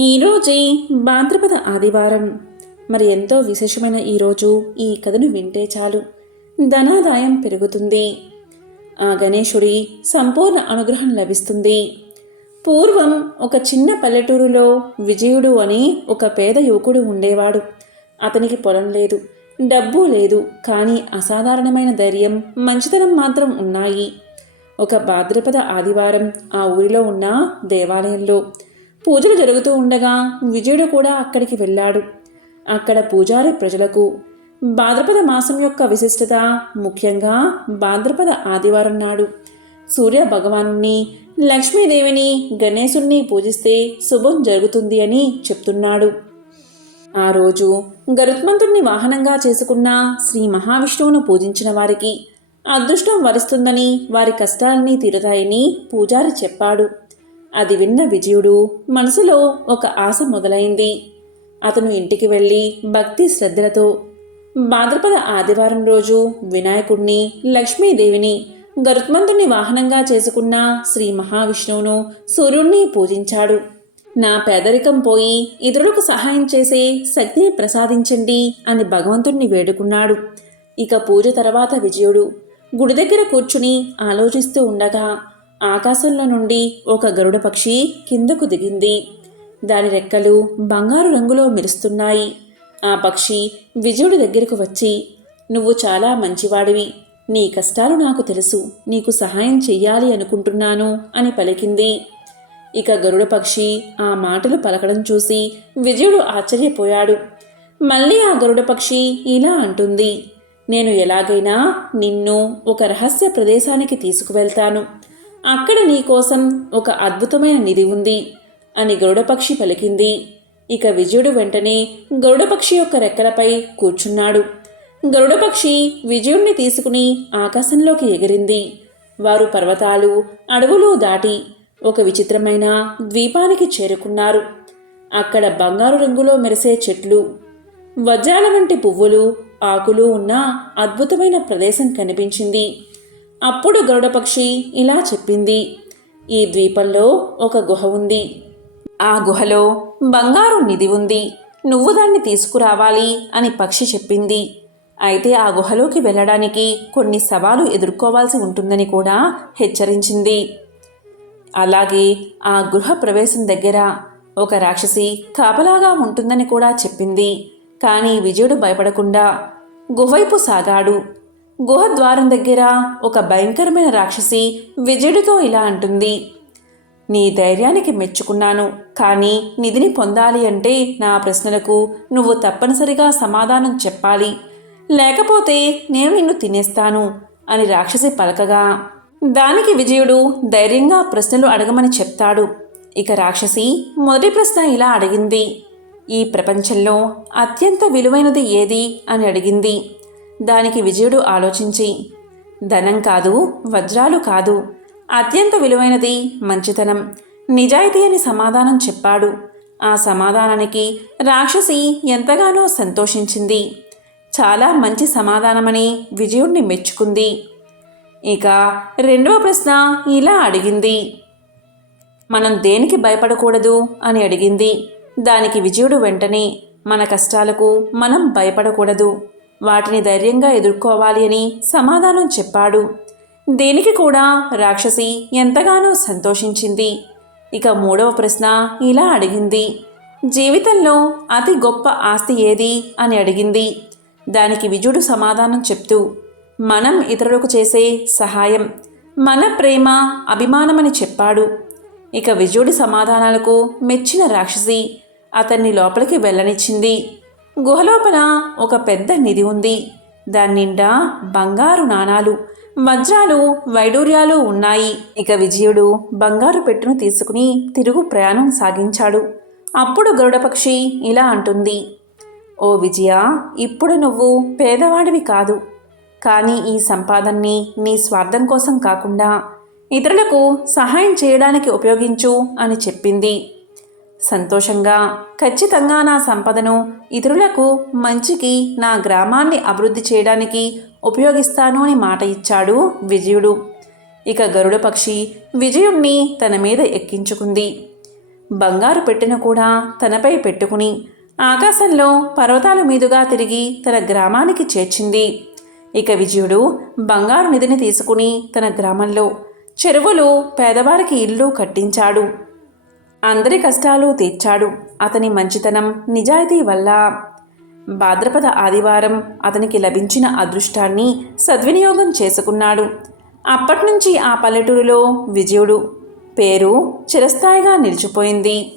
ఈరోజే భాద్రపద ఆదివారం. మరి ఎంతో విశేషమైన ఈరోజు ఈ కథను వింటే చాలు. ధనాదాయం పెరుగుతుంది. ఆ గణేశుడి సంపూర్ణ అనుగ్రహం లభిస్తుంది. పూర్వం ఒక చిన్న పల్లెటూరులో విజయుడు అని ఒక పేద యువకుడు ఉండేవాడు. అతనికి పొలం లేదు డబ్బు లేదు కానీ అసాధారణమైన ధైర్యం మంచితనం మాత్రం ఉన్నాయి. ఒక భాద్రపద ఆదివారం ఆ ఊరిలో ఉన్న దేవాలయంలో పూజలు జరుగుతూ ఉండగా విజయుడు కూడా అక్కడికి వెళ్ళాడు. అక్కడ పూజారి ప్రజలకు భాద్రపద మాసం యొక్క విశిష్టత ముఖ్యంగా భాద్రపద ఆదివారం నాడు. సూర్య భగవానుని లక్ష్మీదేవిని గణేశుణ్ణి పూజిస్తే శుభం జరుగుతుంది అని చెప్తున్నాడు. ఆ రోజు గరుత్మంతుణ్ణి వాహనంగా చేసుకున్న శ్రీ మహావిష్ణువును పూజించిన వారికి అదృష్టం వరిస్తుందని వారి కష్టాలన్నీ తీరుతాయని పూజారి చెప్పాడు. అది విన్న విజయుడు మనసులో ఒక ఆశ మొదలైంది. అతను ఇంటికి వెళ్ళి భక్తి శ్రద్ధలతో భాద్రపద ఆదివారం రోజు వినాయకుణ్ణి లక్ష్మీదేవిని గరుత్మంతుని వాహనంగా చేసుకున్న శ్రీ మహావిష్ణువును సూర్యుణ్ణి పూజించాడు. నా పేదరికం పోయి ఇతరులకు సహాయం చేసే శక్తిని ప్రసాదించండి అని భగవంతుణ్ణి వేడుకున్నాడు. ఇక పూజ తర్వాత విజయుడు గుడి దగ్గర కూర్చుని ఆలోచిస్తూ ఉండగా ఆకాశంలో నుండి ఒక గరుడ పక్షి కిందకు దిగింది. దాని రెక్కలు బంగారు రంగులో మెరుస్తున్నాయి. ఆ పక్షి విజయుడి దగ్గరకు వచ్చి నువ్వు చాలా మంచివాడివి. నీ కష్టాలు నాకు తెలుసు. నీకు సహాయం చెయ్యాలి అనుకుంటున్నాను అని పలికింది. ఇక గరుడ పక్షి ఆ మాటలు పలకడం చూసి విజయుడు ఆశ్చర్యపోయాడు. మళ్ళీ ఆ గరుడ పక్షి ఇలా అంటుంది. నేను ఎలాగైనా నిన్ను ఒక రహస్య ప్రదేశానికి తీసుకువెళ్తాను. అక్కడ నీకోసం ఒక అద్భుతమైన నిధి ఉంది అని గరుడపక్షి పలికింది. ఇక విజయుడు వెంటనే గరుడపక్షి యొక్క రెక్కలపై కూర్చున్నాడు. గరుడపక్షి విజయుణ్ణి తీసుకుని ఆకాశంలోకి ఎగిరింది. వారు పర్వతాలు అడవులు దాటి ఒక విచిత్రమైన ద్వీపానికి చేరుకున్నారు. అక్కడ బంగారు రంగులో మెరిసే చెట్లు వజ్రాల వంటి పువ్వులు ఆకులు ఉన్న అద్భుతమైన ప్రదేశం కనిపించింది. అప్పుడు గరుడపక్షి ఇలా చెప్పింది. ఈ ద్వీపంలో ఒక గుహ ఉంది. ఆ గుహలో బంగారు నిధి ఉంది. నువ్వు దాన్ని తీసుకురావాలి అని పక్షి చెప్పింది. అయితే ఆ గుహలోకి వెళ్ళడానికి కొన్ని సవాలు ఎదుర్కోవాల్సి ఉంటుందని కూడా హెచ్చరించింది. అలాగే ఆ గృహ ప్రవేశం దగ్గర ఒక రాక్షసి కాపలాగా ఉంటుందని కూడా చెప్పింది. కానీ విజయుడు భయపడకుండా గుహవైపు సాగాడు. గుహ ద్వారం దగ్గర ఒక భయంకరమైన రాక్షసి విజయుడితో ఇలా అంటుంది నీ ధైర్యానికి మెచ్చుకున్నాను కానీ నిధిని పొందాలి అంటే నా ప్రశ్నలకు నువ్వు తప్పనిసరిగా సమాధానం చెప్పాలి. లేకపోతే నేను నిన్ను తినేస్తాను అని రాక్షసి పలకగా. దానికి విజయుడు ధైర్యంగా ప్రశ్నలు అడగమని చెప్తాడు. ఇక రాక్షసి మొదటి ప్రశ్న ఇలా అడిగింది ఈ ప్రపంచంలో అత్యంత విలువైనది ఏది? అని అడిగింది దానికి విజయుడు ఆలోచించి ధనం కాదు వజ్రాలు కాదు. అత్యంత విలువైనది మంచితనం. నిజాయితీ అని సమాధానం చెప్పాడు. ఆ సమాధానానికి రాక్షసి ఎంతగానో సంతోషించింది. చాలా మంచి సమాధానమని విజయుణ్ణి మెచ్చుకుంది. ఇక రెండవ ప్రశ్న ఇలా అడిగింది. మనం దేనికి భయపడకూడదు? అని అడిగింది. దానికి విజయుడు వెంటనే మన కష్టాలకు మనం భయపడకూడదు. వాటిని ధైర్యంగా ఎదుర్కోవాలి అని సమాధానం చెప్పాడు. దేనికి కూడా రాక్షసి ఎంతగానో సంతోషించింది. ఇక మూడవ ప్రశ్న ఇలా అడిగింది. జీవితంలో అతి గొప్ప ఆస్తి ఏది అని అడిగింది. దానికి విజుడు సమాధానం చెప్తూ మనం ఇతరులకు చేసే సహాయం మన ప్రేమ అభిమానమని చెప్పాడు. ఇక విజుడి సమాధానాలకు మెచ్చిన రాక్షసి అతన్ని లోపలికి వెళ్ళనిచ్చింది. గుహలోపల ఒక పెద్ద నిధి ఉంది. దాని నిండా బంగారు నాణాలు వజ్రాలు వైడూర్యాలు ఉన్నాయి. ఇక విజయుడు బంగారు పెట్టును తీసుకుని తిరుగు ప్రయాణం సాగించాడు. అప్పుడు గరుడపక్షి ఇలా అంటుంది ఓ విజయ ఇప్పుడు నువ్వు పేదవాడివి కాదు. కానీ ఈ సంపాదన్ని నీ స్వార్థం కోసం కాకుండా ఇతరులకు సహాయం చేయడానికి ఉపయోగించు అని చెప్పింది. సంతోషంగా ఖచ్చితంగా నా సంపదను ఇతరులకు మంచికి నా గ్రామాన్ని అభివృద్ధి చేయడానికి ఉపయోగిస్తాను అని మాట ఇచ్చాడు విజయుడు. ఇక గరుడ పక్షి విజయుణ్ణి తన మీద ఎక్కించుకుంది. బంగారు పెట్టెను కూడా తనపై పెట్టుకుని ఆకాశంలో పర్వతాల మీదుగా తిరిగి తన గ్రామానికి చేర్చింది. ఇక విజయుడు బంగారు నిధిని తీసుకుని తన గ్రామంలో చెరువులు పేదవారికి ఇల్లు కట్టించాడు. అందరి కష్టాలు తీర్చాడు అతని మంచితనం నిజాయితీ వల్ల. భాద్రపద ఆదివారం అతనికి లభించిన అదృష్టాన్ని సద్వినియోగం చేసుకున్నాడు. అప్పటినుంచి ఆ పల్లెటూరులో విజయుడు పేరు చిరస్థాయిగా నిలిచిపోయింది.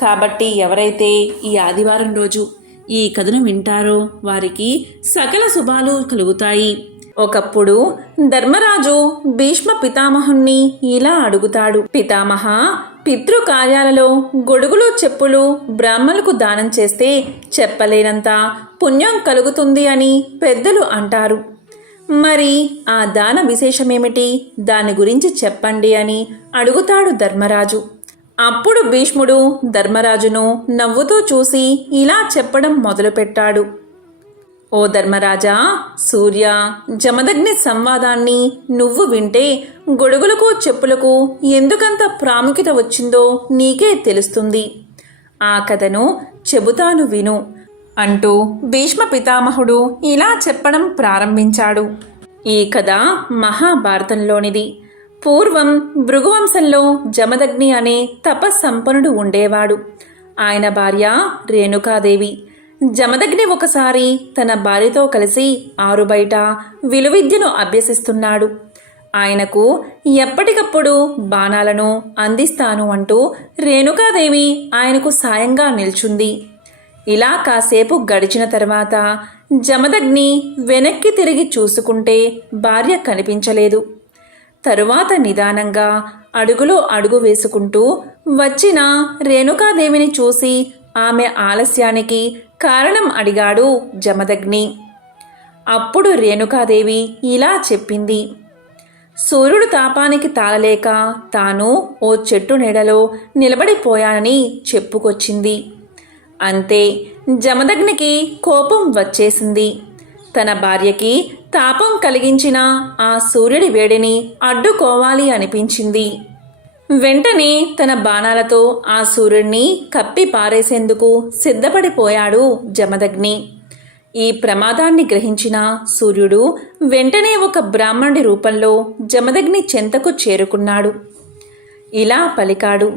కాబట్టి ఎవరైతే ఈ ఆదివారం రోజు ఈ కథను వింటారో వారికి సకల శుభాలు కలుగుతాయి. ఒకప్పుడు ధర్మరాజు భీష్మ పితామహుణ్ణి ఇలా అడుగుతాడు. పితామహ పితృ కార్యాలలో గొడుగులు చెప్పులు బ్రాహ్మణులకు దానం చేస్తే చెప్పలేనంత పుణ్యం కలుగుతుంది అని పెద్దలు అంటారు. మరి ఆ దాన విశేషమేమిటి? దాని గురించి చెప్పండి అని అడుగుతాడు ధర్మరాజు. అప్పుడు భీష్ముడు ధర్మరాజును నవ్వుతూ చూసి ఇలా చెప్పడం మొదలుపెట్టాడు. ఓ ధర్మరాజా సూర్య జమదగ్ని సంవాదాన్ని నువ్వు వింటే గొడుగులకు చెప్పులకు ఎందుకంత ప్రాముఖ్యత వచ్చిందో నీకే తెలుస్తుంది. ఆ కథను చెబుతాను విను అంటూ భీష్మ పితామహుడు ఇలా చెప్పడం ప్రారంభించాడు. ఈ కథ మహాభారతంలోనిది. పూర్వం భృగువంశంలో జమదగ్ని అనే తపస్సంపన్నుడు ఉండేవాడు. ఆయన భార్య రేణుకాదేవి. జమదగ్ని ఒకసారి తన భార్యతో కలిసి ఆరుబయట విలువిద్యను అభ్యసిస్తున్నాడు. ఆయనకు ఎప్పటికప్పుడు బాణాలను అందిస్తాను అంటూ రేణుకాదేవి ఆయనకు సాయంగా నిల్చుంది. ఇలా కాసేపు గడిచిన తర్వాత జమదగ్ని వెనక్కి తిరిగి చూసుకుంటే భార్య కనిపించలేదు. తరువాత నిదానంగా అడుగులో అడుగు వేసుకుంటూ వచ్చిన రేణుకాదేవిని చూసి ఆమె ఆలస్యానికి కారణం అడిగాడు జమదగ్ని. అప్పుడు రేణుకాదేవి ఇలా చెప్పింది. సూర్యుడు తాపానికి తాళలేక తాను ఓ చెట్టు నీడలో నిలబడిపోయానని చెప్పుకొచ్చింది. అంతే జమదగ్నికి కోపం వచ్చేసింది. తన భార్యకి తాపం కలిగించిన ఆ సూర్యుడి వేడిని అడ్డుకోవాలి అనిపించింది. వెంటనే తన బాణాలతో ఆ సూర్యుడిని కప్పి పారేసేందుకు సిద్ధపడిపోయాడు జమదగ్ని. ఈ ప్రమాదాన్ని గ్రహించిన సూర్యుడు వెంటనే ఒక బ్రాహ్మణుడి రూపంలో జమదగ్ని చెంతకు చేరుకున్నాడు. ఇలా పలికాడు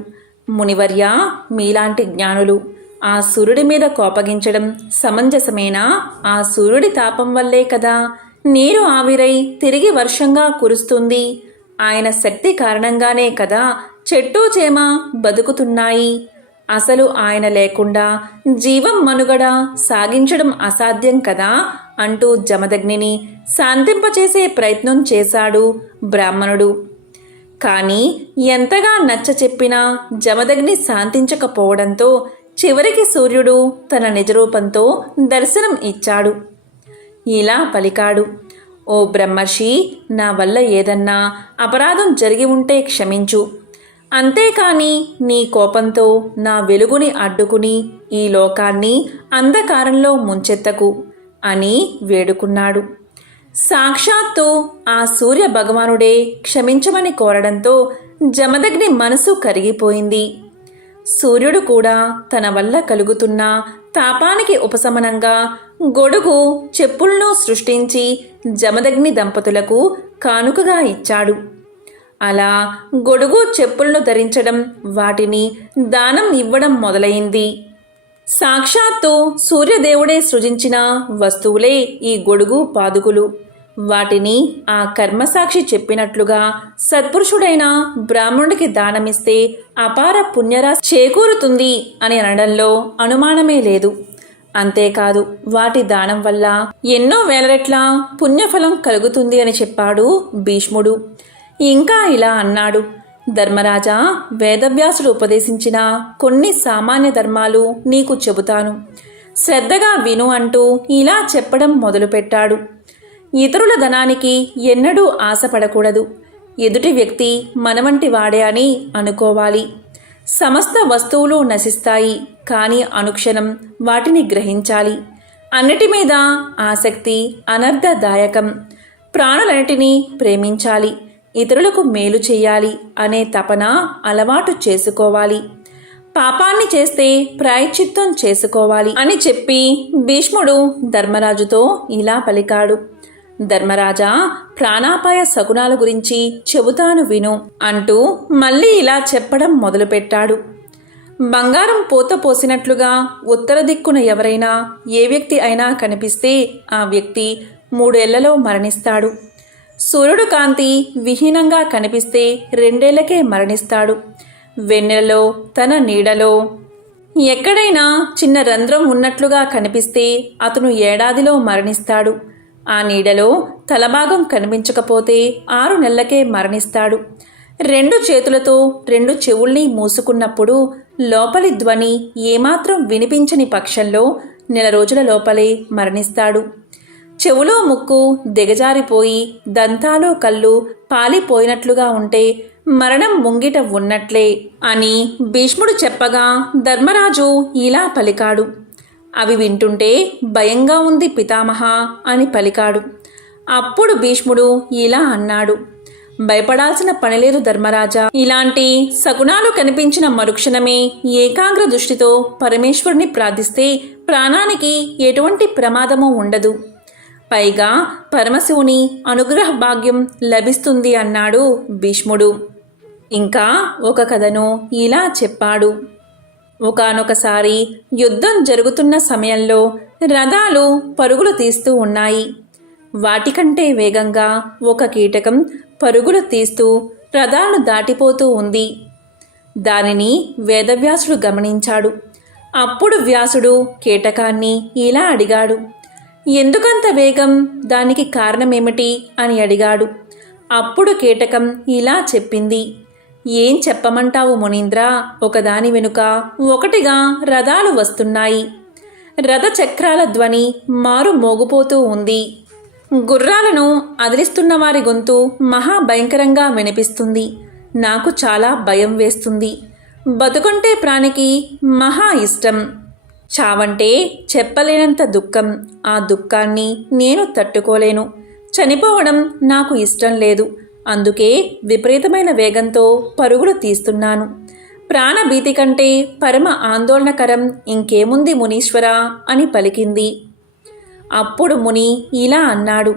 మునివర్య మీలాంటి జ్ఞానులు ఆ సూర్యుడి మీద కోపగించడం సమంజసమేనా? ఆ సూర్యుడి తాపం వల్లే కదా నీరు ఆవిరై తిరిగి వర్షంగా కురుస్తుంది. ఆయన శక్తి కారణంగానే కదా చెట్టు చేమ బతుకుతున్నాయి. అసలు ఆయన లేకుండా జీవం మనుగడ సాగించడం అసాధ్యం కదా అంటూ జమదగ్నిని శాంతింపచేసే ప్రయత్నం చేశాడు బ్రాహ్మణుడు. కానీ ఎంతగా నచ్చ చెప్పినా జమదగ్ని శాంతించకపోవడంతో చివరికి సూర్యుడు తన నిజరూపంతో దర్శనం ఇచ్చాడు. ఇలా పలికాడు. ఓ బ్రహ్మర్షి నా వల్ల ఏదన్నా అపరాధం జరిగి ఉంటే క్షమించు. అంతేకాని నీ కోపంతో నా వెలుగుని అడ్డుకుని ఈ లోకాన్ని అంధకారంలో ముంచెత్తకు అని వేడుకున్నాడు. సాక్షాత్తు ఆ సూర్య భగవానుడే క్షమించమని కోరడంతో జమదగ్ని మనసు కరిగిపోయింది. సూర్యుడు కూడా తన వల్ల కలుగుతున్న తాపానికి ఉపశమనంగా గొడుగు చెప్పులను సృష్టించి జమదగ్ని దంపతులకు కానుకగా ఇచ్చాడు. అలా గొడుగు చెప్పులను ధరించడం వాటిని దానం ఇవ్వడం మొదలైంది. సాక్షాత్తు సూర్యదేవుడే సృజించిన వస్తువులే ఈ గొడుగు పాదుకులు. వాటిని ఆ కర్మసాక్షి చెప్పినట్లుగా సత్పురుషుడైన బ్రాహ్మణుడికి దానమిస్తే అపార పుణ్యరా చేకూరుతుంది అని అనడంలో అనుమానమే లేదు. అంతేకాదు వాటి దానం వల్ల ఎన్నో వేలరెట్లా పుణ్యఫలం కలుగుతుంది అని చెప్పాడు భీష్ముడు. ఇంకా ఇలా అన్నాడు. ధర్మరాజా వేదవ్యాసుడు ఉపదేశించిన కొన్ని సామాన్య ధర్మాలు నీకు చెబుతాను. శ్రద్ధగా విను అంటూ ఇలా చెప్పడం మొదలుపెట్టాడు. ఇతరుల ధనానికి ఎన్నడూ ఆశపడకూడదు. ఎదుటి వ్యక్తి మనవంటి వాడే అని అనుకోవాలి. సమస్త వస్తువులు నశిస్తాయి కానీ అనుక్షణం వాటిని గ్రహించాలి. అన్నిటి మీద ఆసక్తి అనర్థదాయకం ప్రాణులన్నిటినీ ప్రేమించాలి ఇతరులకు మేలు చేయాలి అనే తపన అలవాటు చేసుకోవాలి. పాపాన్ని చేస్తే ప్రాయచిత్తం చేసుకోవాలి అని చెప్పి భీష్ముడు ధర్మరాజుతో ఇలా పలికాడు. ధర్మరాజా ప్రాణాపాయ శకునాల గురించి చెబుతాను విను అంటూ మళ్ళీ ఇలా చెప్పడం మొదలుపెట్టాడు. బంగారం పూత పోసినట్లుగా ఉత్తర దిక్కున ఎవరైనా ఏ వ్యక్తి అయినా కనిపిస్తే ఆ వ్యక్తి మూడేళ్ళలో మరణిస్తాడు. సూర్యుడు కాంతి విహీనంగా కనిపిస్తే రెండేళ్ళకే మరణిస్తాడు. వెన్నెలలో తన నీడలో ఎక్కడైనా చిన్న రంధ్రం ఉన్నట్లుగా కనిపిస్తే అతను ఏడాదిలో మరణిస్తాడు. ఆ నీడలో తలభాగం కనిపించకపోతే ఆరు నెలలకే మరణిస్తాడు. రెండు చేతులతో రెండు చెవుల్ని మూసుకున్నప్పుడు లోపలి ధ్వని ఏమాత్రం వినిపించని పక్షంలో నెల రోజుల లోపలే మరణిస్తాడు. చెవులో ముక్కు దిగజారిపోయి దంతాలు కళ్ళు పాలిపోయినట్లుగా ఉంటే మరణం ముంగిట ఉన్నట్లే అని భీష్ముడు చెప్పగా ధర్మరాజు ఇలా పలికాడు. అవి వింటుంటే భయంగా ఉంది పితామహ అని పలికాడు. అప్పుడు భీష్ముడు ఇలా అన్నాడు భయపడాల్సిన పనిలేదు ధర్మరాజా. ఇలాంటి సగుణాలు కనిపించిన మరుక్షణమే ఏకాగ్ర దృష్టితో పరమేశ్వరుని ప్రార్థిస్తే ప్రాణానికి ఎటువంటి ప్రమాదము ఉండదు. పైగా పరమశివుని అనుగ్రహ భాగ్యం లభిస్తుంది అన్నాడు భీష్ముడు. ఇంకా ఒక కథను ఇలా చెప్పాడు. ఒకానొకసారి యుద్ధం జరుగుతున్న సమయంలో రథాలు పరుగులు తీస్తూ ఉన్నాయి. వాటికంటే వేగంగా ఒక కీటకం పరుగులు తీస్తూ రథాలను దాటిపోతూ ఉంది. దానిని వేదవ్యాసుడు గమనించాడు. అప్పుడు వ్యాసుడు కీటకాన్ని ఇలా అడిగాడు. ఎందుకంత వేగం? దానికి కారణమేమిటి? అని అడిగాడు. అప్పుడు కీటకం ఇలా చెప్పింది. ఏం చెప్పమంటావు మునీంద్ర? ఒకదాని వెనుక ఒకటిగా రథాలు వస్తున్నాయి. రథచక్రాల ధ్వని మారు మోగుపోతూ ఉంది. గుర్రాలను అదిలిస్తున్న వారి గొంతు మహాభయంకరంగా వినిపిస్తుంది. నాకు చాలా భయం వేస్తుంది. బతుకుంటే ప్రాణికి మహా ఇష్టం. చావంటే చెప్పలేనంత దుఃఖం. ఆ దుఃఖాన్ని నేను తట్టుకోలేను. చనిపోవడం నాకు ఇష్టం లేదు. అందుకే విపరీతమైన వేగంతో పరుగులు తీస్తున్నాను. ప్రాణభీతి కంటే పరమ ఆందోళనకరం ఇంకేముంది మునీశ్వరా అని పలికింది. అప్పుడు ముని ఇలా అన్నాడు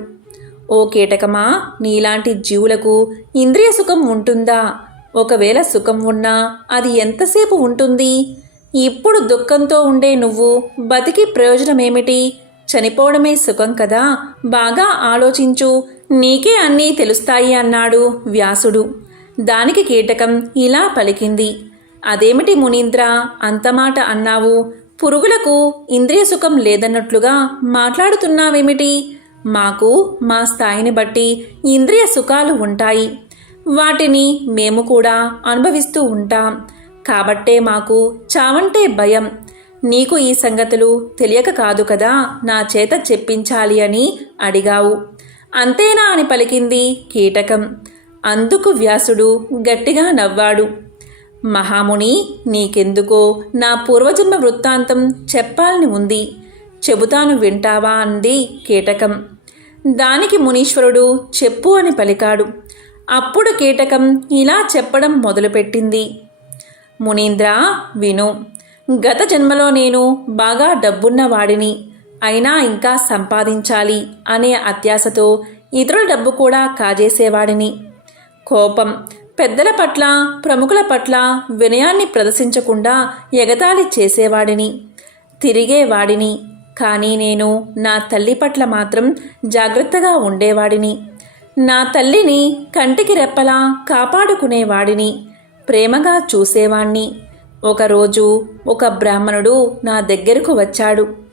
ఓ కీటకమా నీలాంటి జీవులకు ఇంద్రియ సుఖం ఉంటుందా? ఒకవేళ సుఖం ఉన్నా అది ఎంతసేపు ఉంటుంది? ఇప్పుడు దుఃఖంతో ఉండే నువ్వు బతికి ప్రయోజనమేమిటి? చనిపోవడమే సుఖం కదా? బాగా ఆలోచించు నీకే అన్నీ తెలుస్తాయి అన్నాడు వ్యాసుడు. దానికి కీటకం ఇలా పలికింది. అదేమిటి మునీంద్ర అంతమాట అన్నావు? పురుగులకు ఇంద్రియ సుఖం లేదన్నట్లుగా మాట్లాడుతున్నావేమిటి? మాకు మా స్థాయిని బట్టి ఇంద్రియ సుఖాలు ఉంటాయి. వాటిని మేము కూడా అనుభవిస్తూ ఉంటాం. కాబట్టే మాకు చావంటే భయం. నీకు ఈ సంగతులు తెలియక కాదు కదా నా చేత చెప్పించాలి అని అడిగావు. అంతేనా అని పలికింది కీటకం. అందుకు వ్యాసుడు గట్టిగా నవ్వాడు. మహాముని నీకెందుకో నా పూర్వజన్మ వృత్తాంతం చెప్పాలని ఉంది. చెబుతాను వింటావా అంది కీటకం. దానికి మునీశ్వరుడు చెప్పు అని పలికాడు. అప్పుడు కీటకం ఇలా చెప్పడం మొదలుపెట్టింది. మునీంద్ర విను. గత జన్మలో నేను బాగా డబ్బున్న వాడిని. అయినా ఇంకా సంపాదించాలి అనే అత్యాశతో ఇతరుల డబ్బు కూడా కాజేసేవాడిని. కోపం పెద్దల పట్ల ప్రముఖుల పట్ల వినయాన్ని ప్రదర్శించకుండా ఎగతాళి చేసేవాడిని. తిరిగేవాడిని కానీ నేను నా తల్లి పట్ల మాత్రం జాగ్రత్తగా ఉండేవాడిని. నా తల్లిని కంటికి రెప్పలా కాపాడుకునేవాడిని ప్రేమగా చూసేవాణ్ణి. ఒకరోజు ఒక బ్రాహ్మణుడు నా దగ్గరకు వచ్చాడు.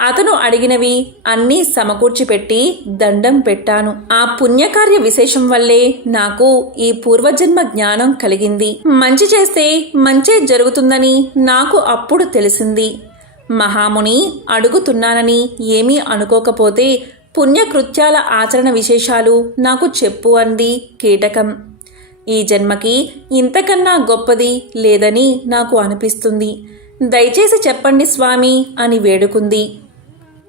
అతను అడిగినవి అన్నీ సమకూర్చి పెట్టి దండం పెట్టాను. ఆ పుణ్యకార్య విశేషం వల్లే నాకు ఈ పూర్వజన్మ జ్ఞానం కలిగింది. మంచి చేస్తే మంచే జరుగుతుందని నాకు అప్పుడు తెలిసింది. మహాముని అడుగుతున్నానని ఏమీ అనుకోకపోతే పుణ్యకృత్యాల ఆచరణ విశేషాలు నాకు చెప్పు అంది కీటకం. ఈ జన్మకి ఇంతకన్నా గొప్పది లేదని నాకు అనిపిస్తుంది. దయచేసి చెప్పండి స్వామి అని వేడుకుంది.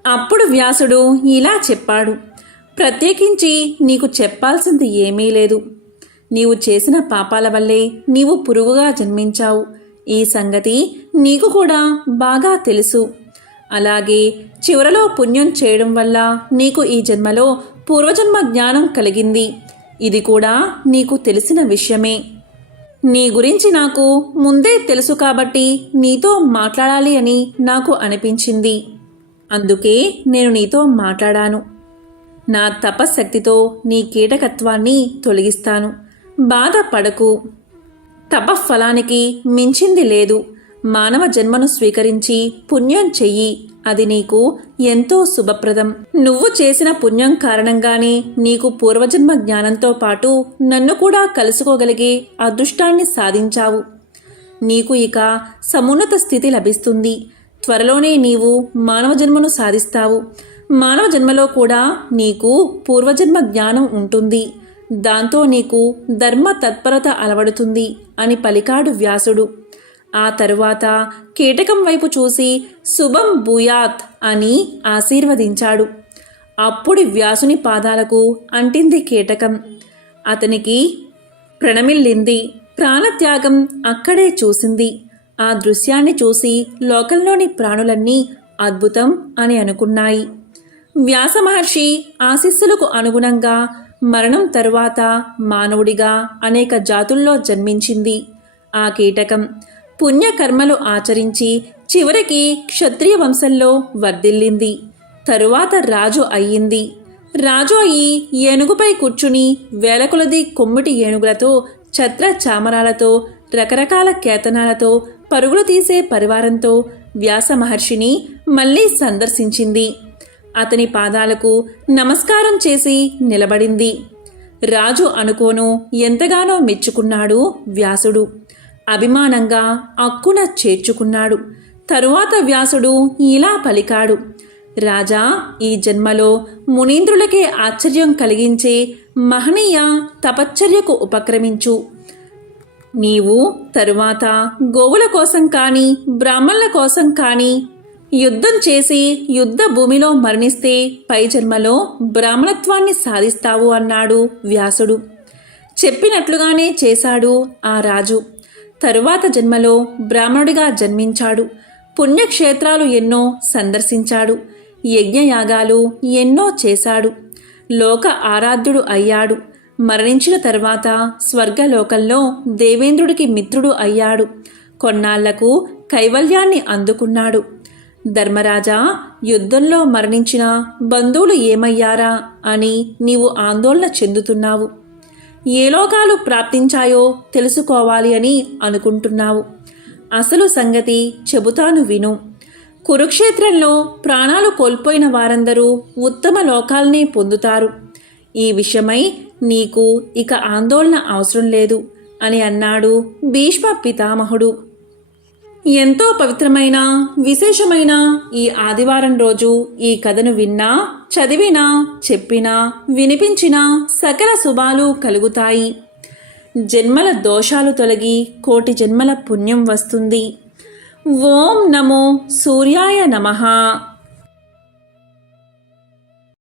అప్పుడు వ్యాసుడు ఇలా చెప్పాడు ప్రత్యేకించి నీకు చెప్పాల్సింది ఏమీ లేదు. నీవు చేసిన పాపాల వల్లే నీవు పురుగుగా జన్మించావు. ఈ సంగతి నీకు కూడా బాగా తెలుసు. అలాగే చివరలో పుణ్యం చేయడం వల్ల నీకు ఈ జన్మలో పూర్వజన్మ జ్ఞానం కలిగింది. ఇది కూడా నీకు తెలిసిన విషయమే. నీ గురించి నాకు ముందే తెలుసు కాబట్టి నీతో మాట్లాడాలి అని నాకు అనిపించింది. అందుకే నేను నీతో మాట్లాడాను. నా తపశక్తితో నీ కీటకత్వాన్ని తొలగిస్తాను. బాధపడకు. తపఫలానికి మించింది లేదు. మానవ జన్మను స్వీకరించి పుణ్యం చెయ్యి. అది నీకు ఎంతో శుభప్రదం. నువ్వు చేసిన పుణ్యం కారణంగానే నీకు పూర్వజన్మ జ్ఞానంతో పాటు నన్ను కూడా కలుసుకోగలిగే అదృష్టాన్ని సాధించావు. నీకు ఇక సమున్నత స్థితి లభిస్తుంది. త్వరలోనే నీవు మానవ జన్మను సాధిస్తావు. మానవ జన్మలో కూడా నీకు పూర్వజన్మ జ్ఞానం ఉంటుంది. దాంతో నీకు ధర్మ తత్పరత అలవడుతుంది అని పలికాడు వ్యాసుడు. ఆ తరువాత కీటకం వైపు చూసి శుభం భూయాత్ అని ఆశీర్వదించాడు. అప్పుడు వ్యాసుని పాదాలకు అంటింది కీటకం. అతనికి ప్రణమిల్లింది. ప్రాణత్యాగం అక్కడే చూసింది. ఆ దృశ్యాన్ని చూసి లోకంలోని ప్రాణులన్నీ అద్భుతం అని అనుకున్నాయి. వ్యాస మహర్షి ఆశిస్సులకు అనుగుణంగా మరణం తరువాత మానవుడిగా అనేక జాతుల్లో జన్మించింది. ఆ కీటకం పుణ్యకర్మలు ఆచరించి చివరికి క్షత్రియ వంశంలో వర్ధిల్లింది. తరువాత రాజు అయ్యింది. రాజు అయి ఏనుగుపై కూర్చుని వేలకొలది కొమ్మిటి ఏనుగులతో ఛత్ర చామరాలతో రకరకాల కేతనాలతో పరుగులు తీసే పరివారంతో వ్యాస మహర్షిని మళ్ళీ సందర్శించింది. అతని పాదాలకు నమస్కారం చేసి నిలబడింది. రాజు అనుకోను ఎంతగానో మెచ్చుకున్నాడు వ్యాసుడు. అభిమానంగా అక్కున చేర్చుకున్నాడు. తరువాత వ్యాసుడు ఇలా పలికాడు. రాజా ఈ జన్మలో మునీంద్రులకే ఆశ్చర్యం కలిగించే మహనీయ తపశ్చర్యకు ఉపక్రమించు. నీవు తరువాత గోవుల కోసం కానీ బ్రాహ్మణుల కోసం కానీ యుద్ధం చేసి యుద్ధ భూమిలో మరణిస్తే పై జన్మలో బ్రాహ్మణత్వాన్ని సాధిస్తావు అన్నాడు వ్యాసుడు. చెప్పినట్లుగానే చేశాడు ఆ రాజు. తరువాత జన్మలో బ్రాహ్మణుడిగా జన్మించాడు. పుణ్యక్షేత్రాలు ఎన్నో సందర్శించాడు. యజ్ఞయాగాలు ఎన్నో చేశాడు. లోక ఆరాధ్యుడు అయ్యాడు. మరణించిన తర్వాత స్వర్గలోకంలో దేవేంద్రుడికి మిత్రుడు అయ్యాడు. కొన్నాళ్ళకు కైవల్యాన్ని అందుకున్నాడు. ధర్మరాజా యుద్ధంలో మరణించిన బంధువులు ఏమయ్యారా అని నీవు ఆందోళన చెందుతున్నావు. ఏ లోకాలు ప్రాప్తించాయో తెలుసుకోవాలి అని అనుకుంటున్నావు. అసలు సంగతి చెబుతాను విను. కురుక్షేత్రంలో ప్రాణాలు కోల్పోయిన వారందరూ ఉత్తమ లోకాల్ని పొందుతారు. ఈ విషయమై నీకు ఇక ఆందోళన అవసరం లేదు అని అన్నాడు భీష్మ పితామహుడు. ఎంతో పవిత్రమైన విశేషమైన ఈ ఆదివారం రోజు ఈ కథను విన్నా చదివినా చెప్పినా వినిపించినా సకల శుభాలు కలుగుతాయి. జన్మల దోషాలు తొలగి కోటి జన్మల పుణ్యం వస్తుంది. ఓం నమో సూర్యాయ నమః.